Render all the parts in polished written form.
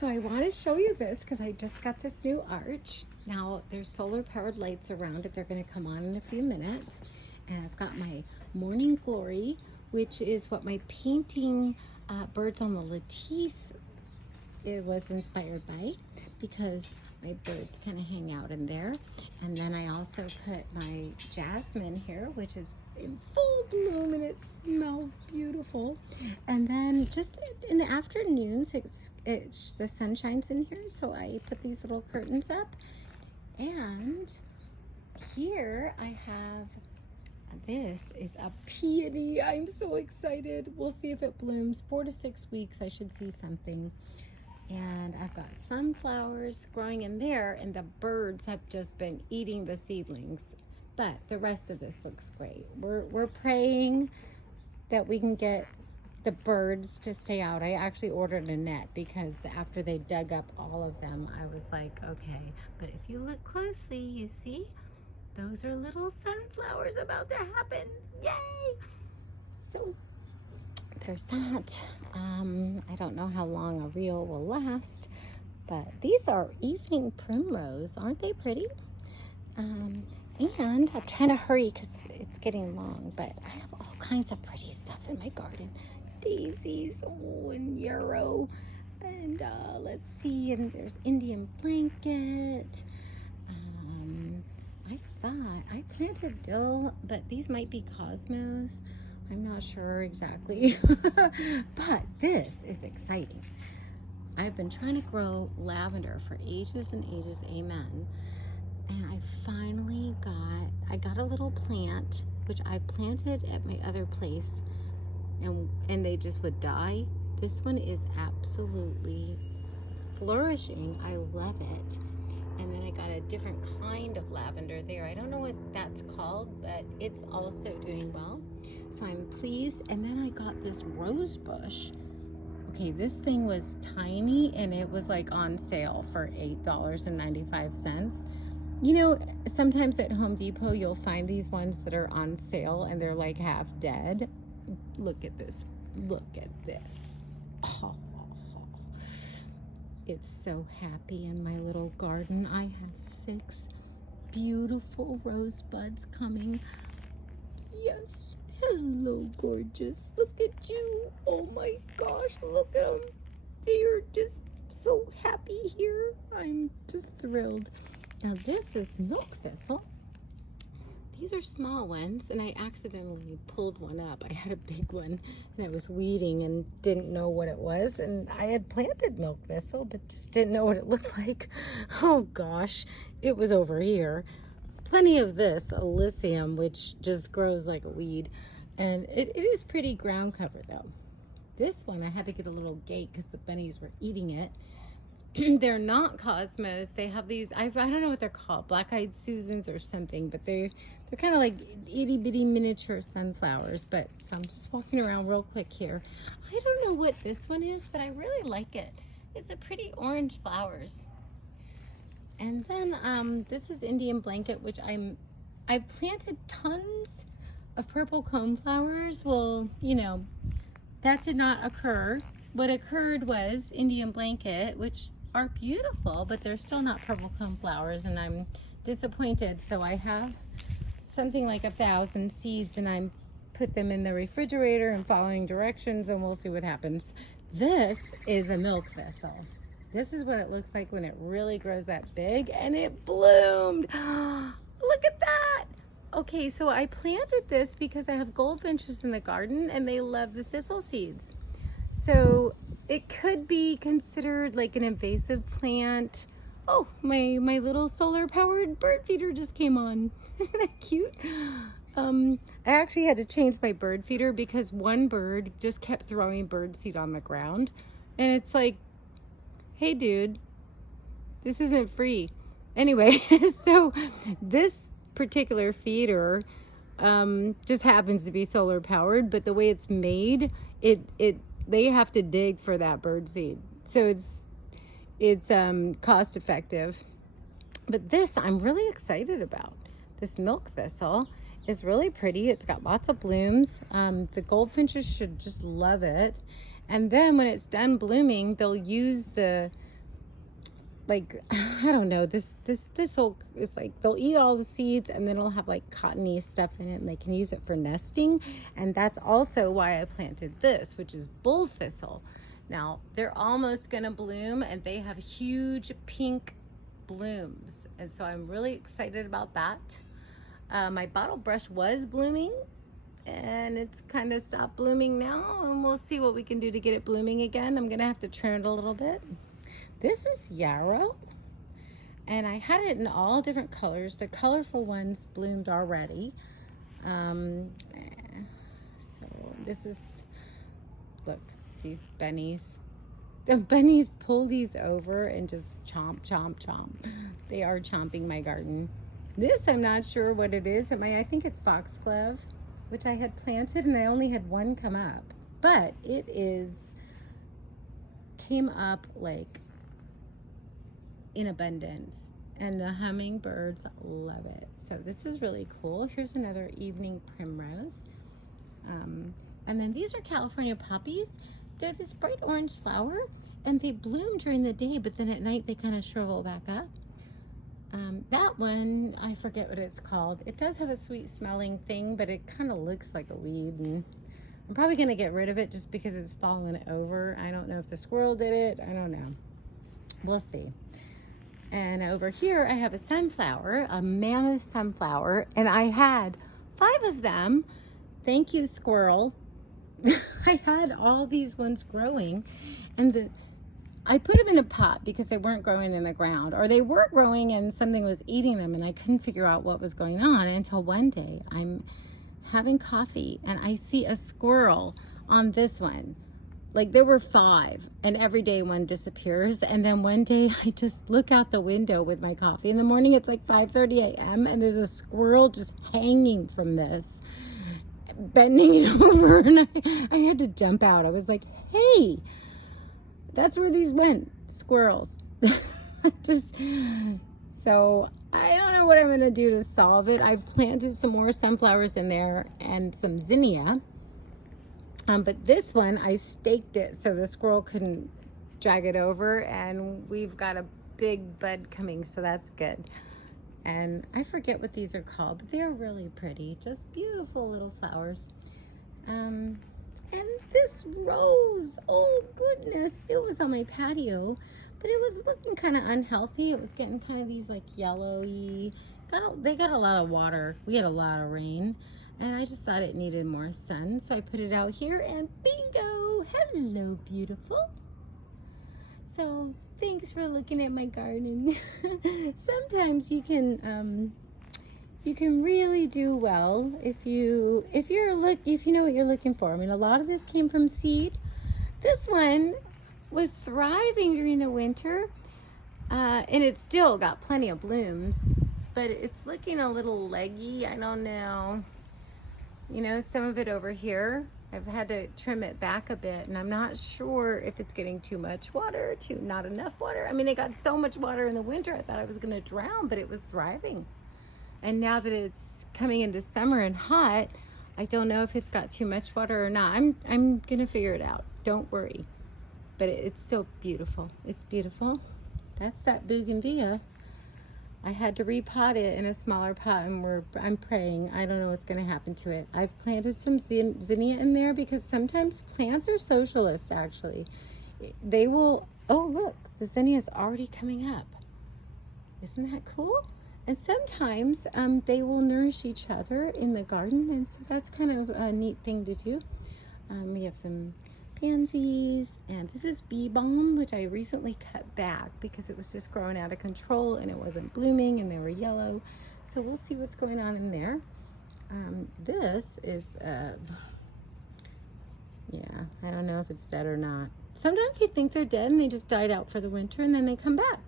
So I want to show you this because I just got this new arch. Now there's solar powered lights around it. They're going to come on in a few minutes. And I've got my Morning Glory, which is what my painting Birds on the Lattice it was inspired by, because my birds kind of hang out in there. And then I also put my jasmine here, which is in full bloom and it smells beautiful. And then just in the afternoons, the sun shines in here, so I put these little curtains up. And here I have, this is a peony. I'm so excited. We'll see if it blooms. 4 to 6 weeks, I should see something. And I've got sunflowers growing in there, and the birds have just been eating the seedlings. But the rest of this looks great. We're praying that we can get the birds to stay out. I actually ordered a net because after they dug up all of them, I was like, okay. But if you look closely, you see, those are little sunflowers about to happen. Yay! So there's that. I don't know how long a reel will last, but these are evening primrose. Aren't they pretty? And I'm trying to hurry because it's getting long, but I have all kinds of pretty stuff in my garden. Daisies, and yarrow, and let's see, and there's Indian blanket. I thought I planted dill, but these might be cosmos. I'm not sure exactly, but this is exciting. I've been trying to grow lavender for ages and ages, amen. And I finally got a little plant, which I planted at my other place, and they just would die. This one is absolutely flourishing. I love it. And then I got a different kind of lavender there. I don't know what that's called, but it's also doing well. So I'm pleased. And then I got this rose bush. Okay, this thing was tiny and it was like on sale for $8.95. You know, sometimes at Home Depot, you'll find these ones that are on sale and they're like half dead. Look at this. Look at this. Oh. It's so happy in my little garden. I have 6 beautiful rose buds coming. Yes. Hello, gorgeous. Look at you. Oh my gosh, look at them. They're just so happy here. I'm just thrilled. Now this is milk thistle. These are small ones, and I accidentally pulled one up. I had a big one, and I was weeding and didn't know what it was, and I had planted milk thistle, but just didn't know what it looked like. Oh gosh, it was over here. Plenty of this Alyssum, which just grows like a weed, and it is pretty ground cover though. This one, I had to get a little gate because the bunnies were eating it. They're not cosmos. They have these, I don't know what they're called, black-eyed Susans or something, but they're kind of like itty-bitty miniature sunflowers. But so I'm just walking around real quick here. I don't know what this one is, but I really like it. It's a pretty orange flowers. And then this is Indian blanket, which I've planted tons of purple cone flowers. Well, you know, that did not occur. What occurred was Indian blanket, which are beautiful, but they're still not purple cone flowers, and I'm disappointed. So I have something like 1,000 seeds, and I'm put them in the refrigerator and following directions, and we'll see what happens. This is a milk thistle. This is what it looks like when it really grows that big, and it bloomed. Look at that. Okay, so I planted this because I have goldfinches in the garden, and they love the thistle seeds. So it could be considered like an invasive plant. Oh, my little solar powered bird feeder just came on. Isn't that cute? I actually had to change my bird feeder because one bird just kept throwing bird seed on the ground. And it's like, hey dude, this isn't free. Anyway, so this particular feeder just happens to be solar powered, but the way it's made, they have to dig for that bird seed, so it's cost effective. But this I'm really excited about. This milk thistle is really pretty. It's got lots of blooms. The goldfinches should just love it. And then when it's done blooming, they'll use the like, I don't know, this whole is like, they'll eat all the seeds and then it'll have like cottony stuff in it and they can use it for nesting. And that's also why I planted this, which is bull thistle. Now they're almost gonna bloom and they have huge pink blooms. And so I'm really excited about that. My bottle brush was blooming and it's kind of stopped blooming now, and we'll see what we can do to get it blooming again. I'm gonna have to trim it a little bit. This is yarrow, and I had it in all different colors. The colorful ones bloomed already. So this is, look, these bennies. The bunnies pull these over and just chomp, chomp, chomp. They are chomping my garden. This, I'm not sure what it is. I think it's foxglove, which I had planted, and I only had one come up. But it came up like in abundance, and the hummingbirds love it. So this is really cool. Here's another evening primrose. And then these are California poppies. They're this bright orange flower, and they bloom during the day, but then at night they kind of shrivel back up. That one, I forget what it's called. It does have a sweet smelling thing, but it kind of looks like a weed, and I'm probably gonna get rid of it just because it's fallen over. I don't know if the squirrel did it. I don't know. We'll see. And over here I have a sunflower, a mammoth sunflower, and I had 5 of them. Thank you, squirrel. I had all these ones growing, and I put them in a pot because they weren't growing in the ground, or they were growing and something was eating them, and I couldn't figure out what was going on until one day I'm having coffee and I see a squirrel on this one. Like, there were 5, and every day one disappears. And then one day I just look out the window with my coffee. In the morning it's like 5:30 a.m. and there's a squirrel just hanging from this, bending it over, and I had to jump out. I was like, hey, that's where these went, squirrels. So I don't know what I'm gonna do to solve it. I've planted some more sunflowers in there and some zinnia. But this one, I staked it so the squirrel couldn't drag it over, and we've got a big bud coming, so that's good. And I forget what these are called, but they're really pretty, just beautiful little flowers. And this rose, oh goodness, it was on my patio, but it was looking kind of unhealthy. It was getting kind of these like yellowy, they got a lot of water. We had a lot of rain, and I just thought it needed more sun. So I put it out here, and bingo, hello beautiful. So thanks for looking at my garden. Sometimes you can really do well if you know what you're looking for. I mean, a lot of this came from seed. This one was thriving during the winter, and it's still got plenty of blooms, but it's looking a little leggy. I don't know. You know, some of it over here, I've had to trim it back a bit, and I'm not sure if it's getting too much water, not enough water. I mean, it got so much water in the winter, I thought I was gonna drown, but it was thriving. And now that it's coming into summer and hot, I don't know if it's got too much water or not. I'm gonna figure it out, don't worry. But it's so beautiful, it's beautiful. That's that bougainvillea. I had to repot it in a smaller pot, and I'm praying. I don't know what's going to happen to it. I've planted some zinnia in there because sometimes plants are socialists, actually. They will, oh look, the zinnia is already coming up. Isn't that cool? And sometimes they will nourish each other in the garden, and so that's kind of a neat thing to do. We have some pansies, and this is bee balm, which I recently cut back because it was just growing out of control and it wasn't blooming and they were yellow. So we'll see what's going on in there. This is yeah, I don't know if it's dead or not. Sometimes you think they're dead and they just died out for the winter and then they come back.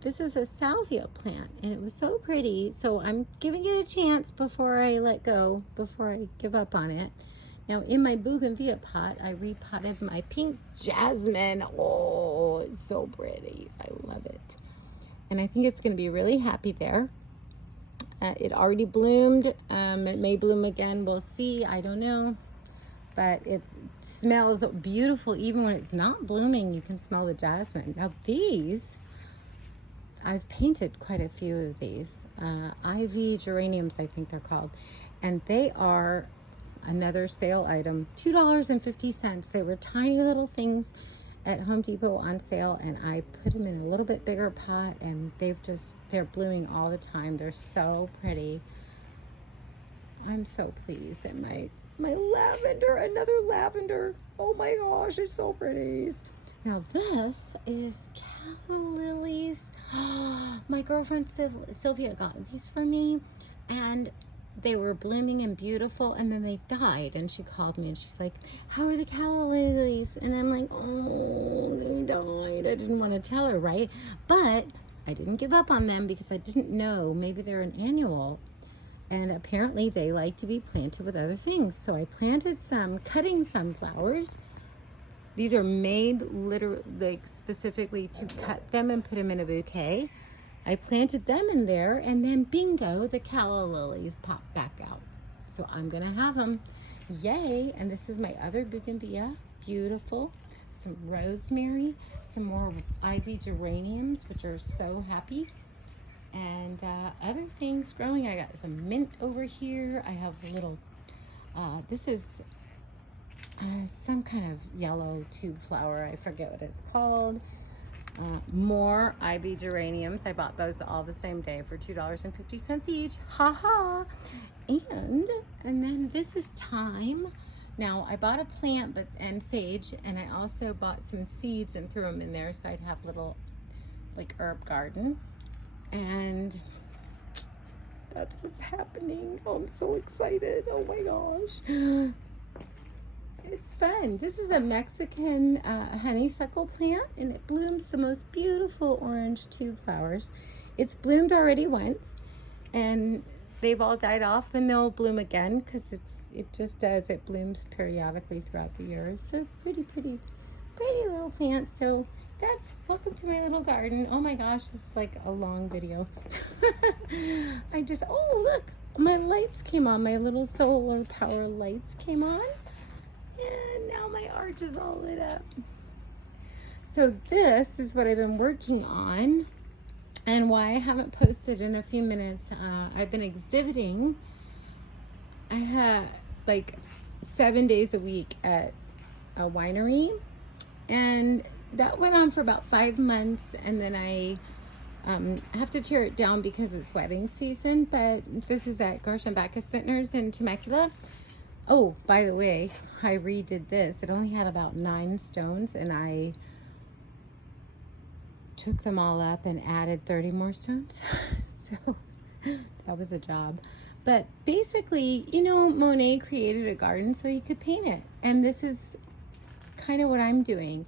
This is a salvia plant, and it was so pretty, so I'm giving it a chance before I let go, before I give up on it. Now, in my bougainvillea pot, I repotted my pink jasmine. Oh, it's so pretty. I love it. And I think it's going to be really happy there. It already bloomed. It may bloom again. We'll see. I don't know. But it smells beautiful. Even when it's not blooming, you can smell the jasmine. Now, these I've painted quite a few of these. Ivy geraniums, I think they're called. And they are another sale item, $2.50. They were tiny little things at Home Depot on sale, and I put them in a little bit bigger pot, and they're blooming all the time. They're so pretty. I'm so pleased. And my lavender, another lavender. Oh my gosh, it's so pretty. Now this is calla lilies. My girlfriend Sylvia got these for me, and they were blooming and beautiful, and then they died. And she called me and she's like, how are the calla lilies? And I'm like, oh, they died. I didn't want to tell her, right? But I didn't give up on them because I didn't know. Maybe they're an annual. And apparently they like to be planted with other things. So I planted some cutting sunflowers. These are made literally, like, specifically to cut them and put them in a bouquet. I planted them in there, and then bingo, the calla lilies popped back out. So I'm gonna have them. Yay! And this is my other bougainvillea. Beautiful. Some rosemary, some more ivy geraniums, which are so happy. And other things growing. I got some mint over here. I have a little, this is some kind of yellow tube flower. I forget what it's called. More ivy geraniums. I bought those all the same day for $2.50 each. Ha ha. And then this is thyme. Now I bought a plant and sage, and I also bought some seeds and threw them in there so I'd have little like herb garden. And that's what's happening. Oh, I'm so excited. Oh my gosh. It's fun. This is a Mexican honeysuckle plant, and it blooms the most beautiful orange tube flowers. It's bloomed already once, and they've all died off, and they'll bloom again because it just does. It blooms periodically throughout the year. It's so pretty little plants. So welcome to my little garden. Oh my gosh, this is like a long video. Oh look, my lights came on. My little solar power lights came on. And now my arch is all lit up. So this is what I've been working on, and why I haven't posted in a few minutes. I've been exhibiting. I had like 7 days a week at a winery, and that went on for about 5 months, and then I have to tear it down because it's wedding season. But this is at Garcia Bacchus Vintners in Temecula. Oh, by the way, I redid this. It only had about 9 stones, and I took them all up and added 30 more stones. So that was a job. But basically, you know, Monet created a garden so he could paint it. And this is kind of what I'm doing,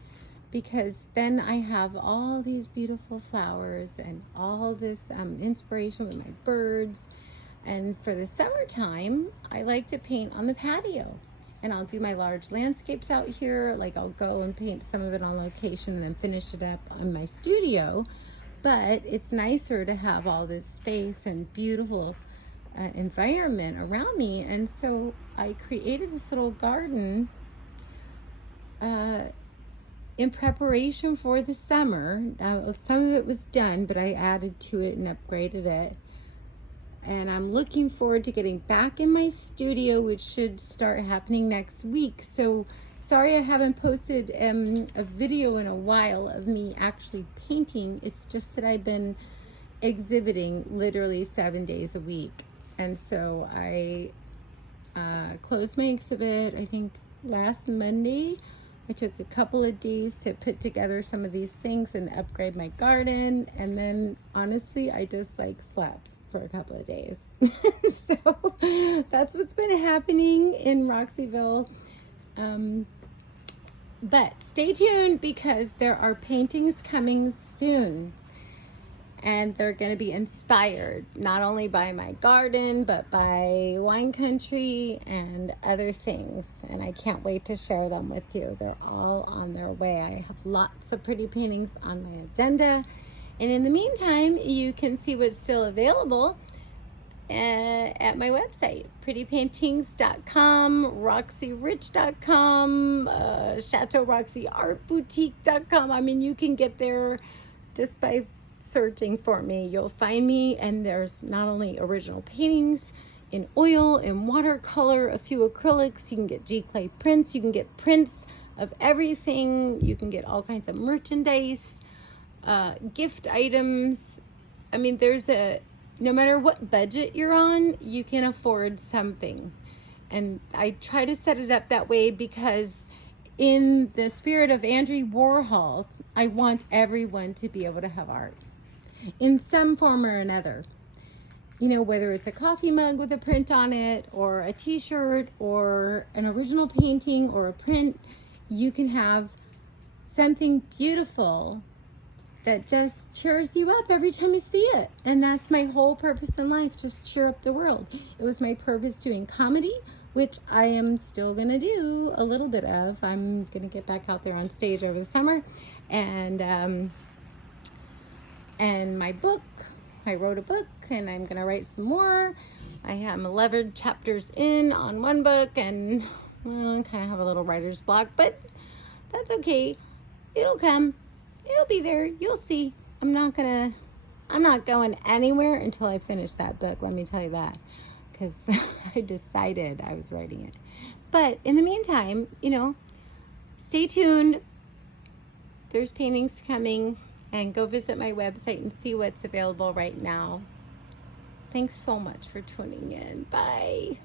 because then I have all these beautiful flowers and all this inspiration with my birds. And for the summertime, I like to paint on the patio, and I'll do my large landscapes out here. Like, I'll go and paint some of it on location and then finish it up on my studio. But it's nicer to have all this space and beautiful environment around me. And so I created this little garden in preparation for the summer. Some of it was done, but I added to it and upgraded it. And I'm looking forward to getting back in my studio, which should start happening next week. So sorry I haven't posted a video in a while of me actually painting. It's just that I've been exhibiting literally 7 days a week. And so I closed my exhibit, I think last Monday. I took a couple of days to put together some of these things and upgrade my garden. And then honestly, I just like slept for a couple of days. So that's what's been happening in Roxyville. But stay tuned, because there are paintings coming soon, and they're going to be inspired not only by my garden, but by wine country and other things. And I can't wait to share them with you. They're all on their way. I have lots of pretty paintings on my agenda. And in the meantime, you can see what's still available at my website, prettypaintings.com, roxyrich.com, Chateau Roxy Art Boutique.com. I mean, you can get there just by searching for me, you'll find me. And there's not only original paintings in oil and watercolor, a few acrylics, you can get G-clay prints, you can get prints of everything, you can get all kinds of merchandise, gift items. I mean, no matter what budget you're on, you can afford something. And I try to set it up that way because in the spirit of Andy Warhol, I want everyone to be able to have art in some form or another. You know, whether it's a coffee mug with a print on it, or a t-shirt, or an original painting, or a print, you can have something beautiful that just cheers you up every time you see it. And that's my whole purpose in life, just cheer up the world. It was my purpose doing comedy, which I am still gonna do a little bit of. I'm gonna get back out there on stage over the summer. And my book, I wrote a book and I'm gonna write some more. I am 11 chapters in on one book, and well, I kind of have a little writer's block, but that's okay. It'll come. It'll be there. You'll see. I'm not going anywhere until I finish that book. Let me tell you that, because I decided I was writing it. But in the meantime, you know, stay tuned. There's paintings coming, and go visit my website and see what's available right now. Thanks so much for tuning in. Bye.